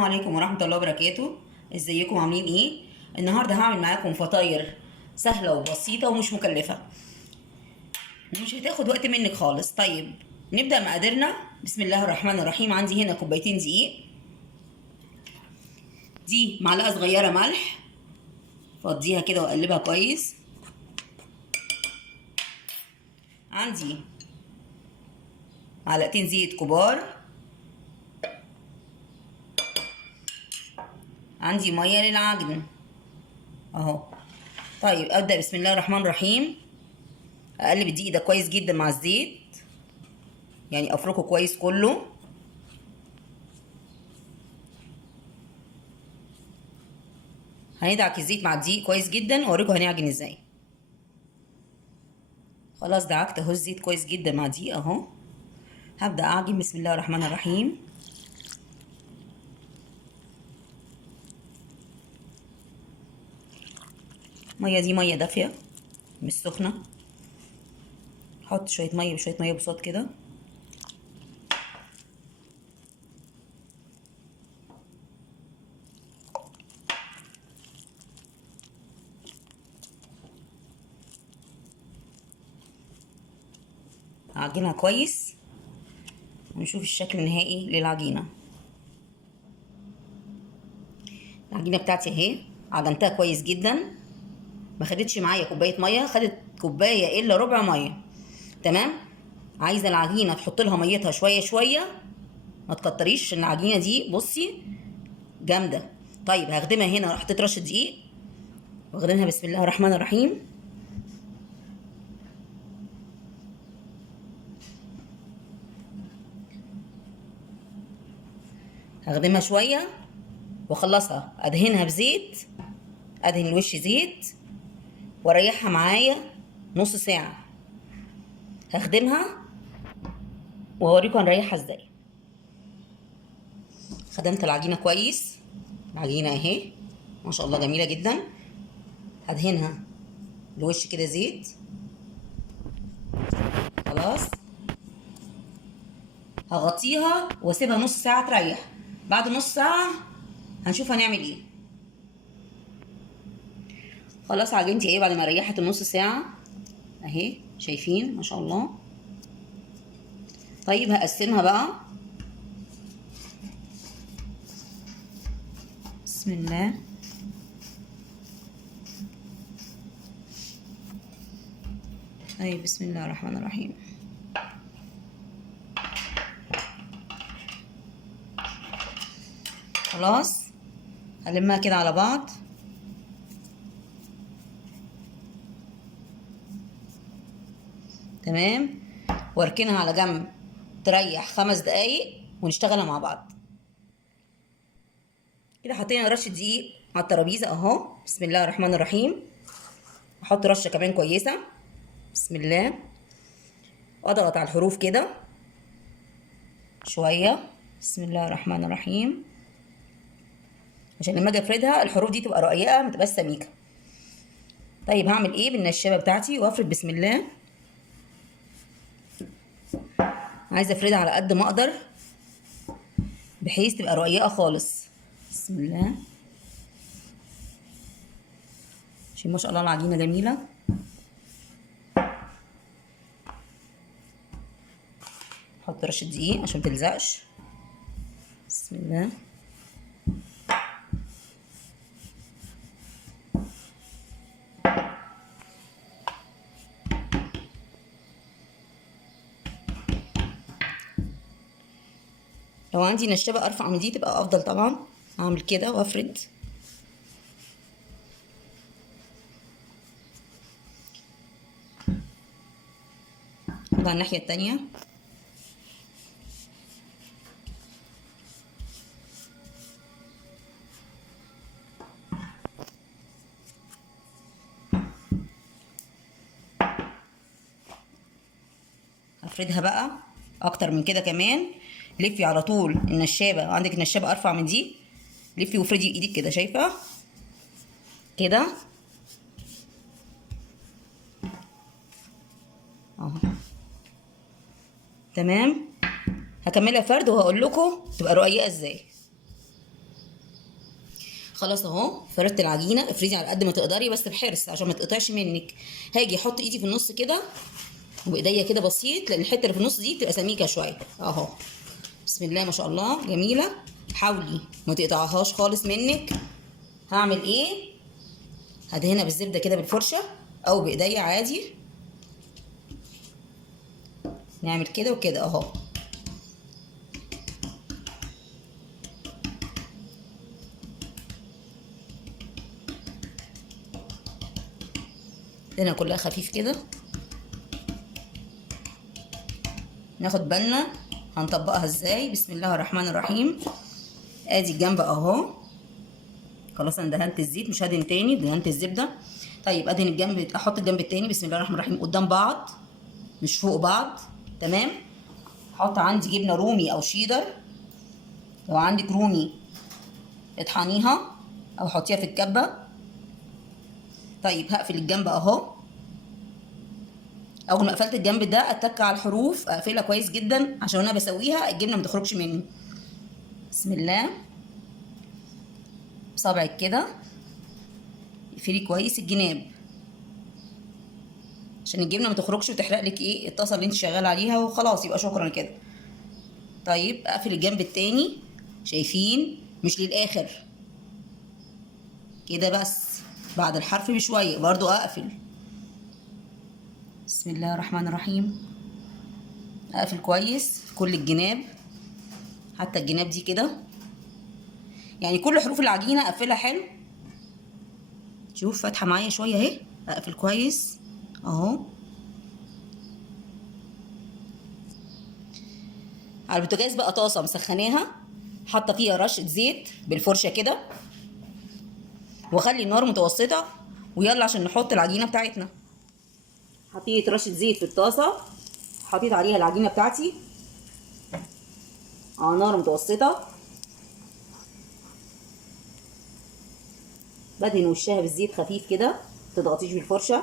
عليكم ورحمة الله وبركاته. ازيكم عاملين ايه؟ النهارده هعمل معاكم فطاير سهلة وبسيطة ومش مكلفة، مش هتاخد وقت منك خالص. طيب نبدأ مقاديرنا. بسم الله الرحمن الرحيم. عندي هنا كوبايتين دقيق، دي معلقة صغيرة ملح، فضيها كده واقلبها كويس. عندي معلقتين زيت كبار، عندي ميه للعجن اهو. طيب ابدا. بسم الله الرحمن الرحيم. اقلب الدقيق ده كويس جدا مع الزيت، يعني افركه كويس كله. هندعك الزيت مع الدقيق كويس جدا واوريكم هنعجن ازاي. خلاص دعكت اهو الزيت كويس جدا مع الدقيق اهو. هبدا اعجن. بسم الله الرحمن الرحيم. ميه دي ميه دافيه مش سخنه. حط شويه ميه بشويه ميه بصوت كده. اعجنها كويس ونشوف الشكل النهائي للعجينه. العجينه بتاعتي اهي، عجنتها كويس جدا، ما خدتش معايا كوبايه ميه، خدت كوبايه الا ربع ميه. تمام. عايزه العجينه تحط لها ميتها شويه شويه، ما تكتريش العجينه دي. بصي جامده. طيب هخدمها هنا. حطيت رشه دقيق واخدمها. بسم الله الرحمن الرحيم. هخدمها شويه واخلصها، ادهنها بزيت، ادهن الوش زيت واريحها معايا نص ساعه. هخدمها واوريكم هنريحها ازاي. خدمت العجينه كويس، العجينه اهي ما شاء الله جميله جدا. هدهنها الوش كده زيت. خلاص هغطيها واسيبها نص ساعه تريح. بعد نص ساعه هنشوف هنعمل ايه. خلاص عجنتي ايه بعد ما ريحت النص ساعه اهي، شايفين ما شاء الله. طيب هقسمها بقى. بسم الله. طيب بسم الله الرحمن الرحيم. خلاص هلمها كده على بعض. تمام. واركنها على جنب تريح 5 دقايق ونشتغلها مع بعض. كده حطينا رشه دقيق على الترابيزه اهو. بسم الله الرحمن الرحيم. احط رشه كمان كويسه. بسم الله. واضغط على الحروف كده شويه. بسم الله الرحمن الرحيم، عشان لما اجي افردها الحروف دي تبقى رقيقه ما تبقاش سميكه. طيب هعمل ايه بالنشابه بتاعتي وافرد. بسم الله. عايزه افردها على قد ما اقدر بحيث تبقى رقيقه خالص. بسم الله. عشان ما شاء الله العجينه جميله. احط رشه دقيق عشان متلزقش. بسم الله. لو عندي نشابه ارفع من دي تبقى افضل طبعا. هعمل كده وافرد. على الناحيه التانيه. هفردها بقى اكتر من كده كمان. لفي على طول النشابه، عندك نشابه ارفع من دي لفي وافردي بايدك كده، شايفه كده اهو. تمام. هكملها فرد وهقول لكم تبقى رقيقه ازاي. خلاص اهو فردت العجينه. افردي على قد ما تقدري بس بحرص عشان ما تقطعش منك. هاجي احط ايدي في النص كده وايديا كده بسيط، لان الحته اللي في النص دي بتبقى سميكه شويه اهو. بسم الله ما شاء الله جميله. حاولي ما تقطعهاش خالص منك. هعمل ايه؟ هدهنها بالزبده كده بالفرشه او بايديا عادي. نعمل كده وكده اهو. هنا كلها خفيف كده. ناخد بالنا هنطبقها ازاي. بسم الله الرحمن الرحيم. ادي الجنب اهو. خلاص انا دهنت الزيت، مش هدهن تاني، دهنت الزبده. طيب ادهن الجنب، احط الجنب التاني. بسم الله الرحمن الرحيم. قدام بعض مش فوق بعض. تمام. احط عندي جبنه رومي او شيدر. لو عندك رومي اطحنيها او حطيها في الكبه. طيب هقفل الجنب اهو. اول ما قفلت الجنب ده اتك على الحروف، اقفلها كويس جدا عشان انا بسويها الجبنه ما تخرجش مني. بسم الله. بصبعك كده اقفلي كويس الجناب عشان الجبنه ما تخرجش وتحرق لك ايه الطاسه اللي انت شغاله عليها، وخلاص يبقى شكرا كده. طيب اقفل الجنب التاني. شايفين؟ مش للاخر كده، بس بعد الحرف بشويه برضو اقفل. بسم الله الرحمن الرحيم. اقفل كويس كل الجناب، حتى الجناب دي كده، يعني كل حروف العجينه اقفلها حلو. شوف فاتحه معايا شويه اهي. اقفل كويس اهو. على البوتاجاز بقى طاسه مسخناها، حاطه فيها رشه زيت بالفرشه كده، واخلي النار متوسطه. ويلا عشان نحط العجينه بتاعتنا. حطيت رشه زيت في الطاسه، حطيت عليها العجينه بتاعتي على نار متوسطه. بدهن وشها بالزيت خفيف كده، متضغطيش بالفرشه.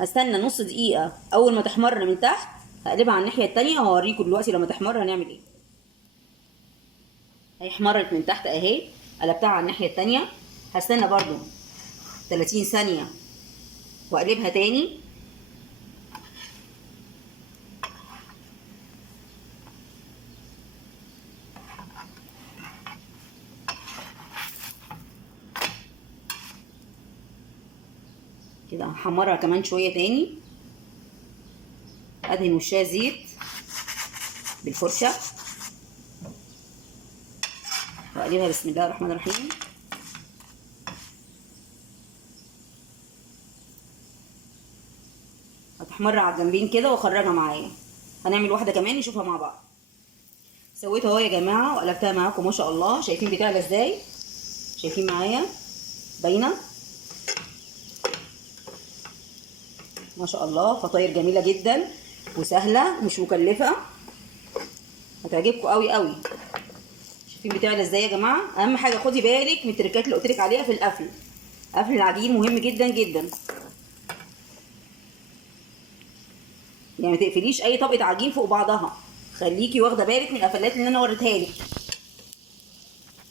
هستنى نص دقيقه. اول ما تحمر من تحت هقلبها على الناحيه التانيه، وهوريكم دلوقتي لما تحمر هنعمل ايه. هي احمرت من تحت اهي، قلبتها على الناحيه التانيه. هستنى برضو 30 ثانيه واقلبها تاني. كده هحمرها كمان شويه تاني. ادهن وشها زيت بالفرشه واقلبها. بسم الله الرحمن الرحيم. هتحمر على الجنبين كده واخرجها معايا. هنعمل واحده كمان نشوفها مع بعض. سويتها اهو يا جماعه وقلبتها معاكم ما شاء الله. شايفين بتعلى ازاي؟ شايفين معايا باينه ما شاء الله. فطاير جميله جدا وسهله ومش مكلفه، هتعجبكم قوي قوي. شايفين بتعلى ازاي يا جماعه؟ اهم حاجه خدي بالك من التريكات اللي قلت لك عليها في القفل. قفل العجين مهم جدا جدا، يعني ما تقفليش اي طبقه عجين فوق بعضها. خليكي واخده بالك من القفلات اللي انا وريتها لك.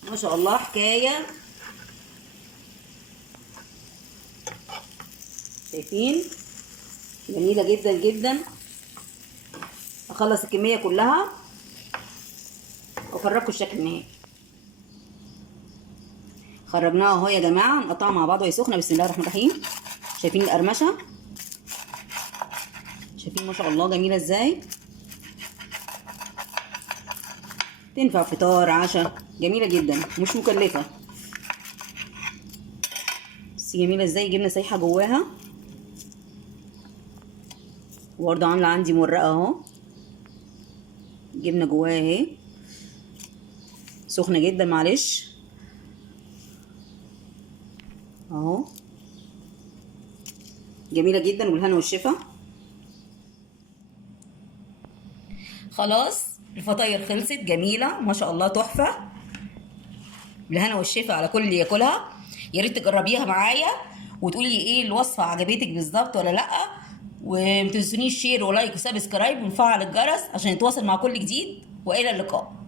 ما شاء الله حكايه. شايفين؟ جميله جدا جدا. اخلص الكميه كلها وافرجكم الشكل النهائي. خرجناها اهو يا جماعه، نقطعها مع بعض وهي سخنه. بسم الله الرحمن الرحيم. شايفين القرمشه؟ شايفين ما شاء الله جميله ازاي؟ تنفع فطار عشاء، جميله جدا مش مكلفه. بس جميله ازاي، جبنه سايحه جواها، وبرده عامله عندي مرقه اهو. جبنه جواها اهي سخنه جدا معلش اهو. جميله جدا والهنا والشفا. خلاص الفطاير خلصت جميله ما شاء الله تحفه. بالهنا والشفا على كل اللي ياكلها. يا ريت تجربيها معايا وتقولي ايه الوصفه عجبتك بالظبط ولا لا، ومتنسونيش شير ولايك وسبسكرايب ونفعل الجرس عشان يتواصل مع كل جديد، والى اللقاء.